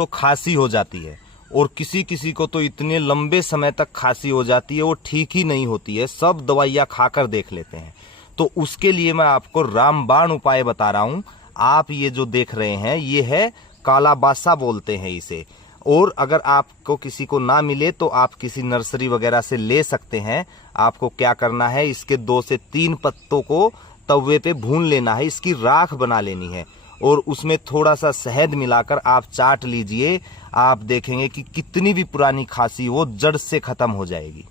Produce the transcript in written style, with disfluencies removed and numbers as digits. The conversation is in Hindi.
दोस्तों खांसी हो जाती है, और किसी किसी को तो इतने लंबे समय तक खांसी हो जाती है वो ठीक ही नहीं होती है, सब दवाइयाँ खाकर देख लेते हैं। तो उसके लिए मैं आपको रामबाण उपाय बता रहा हूँ। आप ये जो देख रहे हैं ये है कालाबासा बोलते हैं इसे, और अगर आपको किसी को ना मिले तो आप किसी नर्सरी वगैरह से ले सकते हैं। आपको क्या करना है, इसके 2 से 3 पत्तों को तवे पे भून लेना है, इसकी राख बना लेनी है और उसमें थोड़ा सा शहद मिलाकर आप चाट लीजिए। आप देखेंगे कि कितनी भी पुरानी खांसी वो जड़ से खत्म हो जाएगी।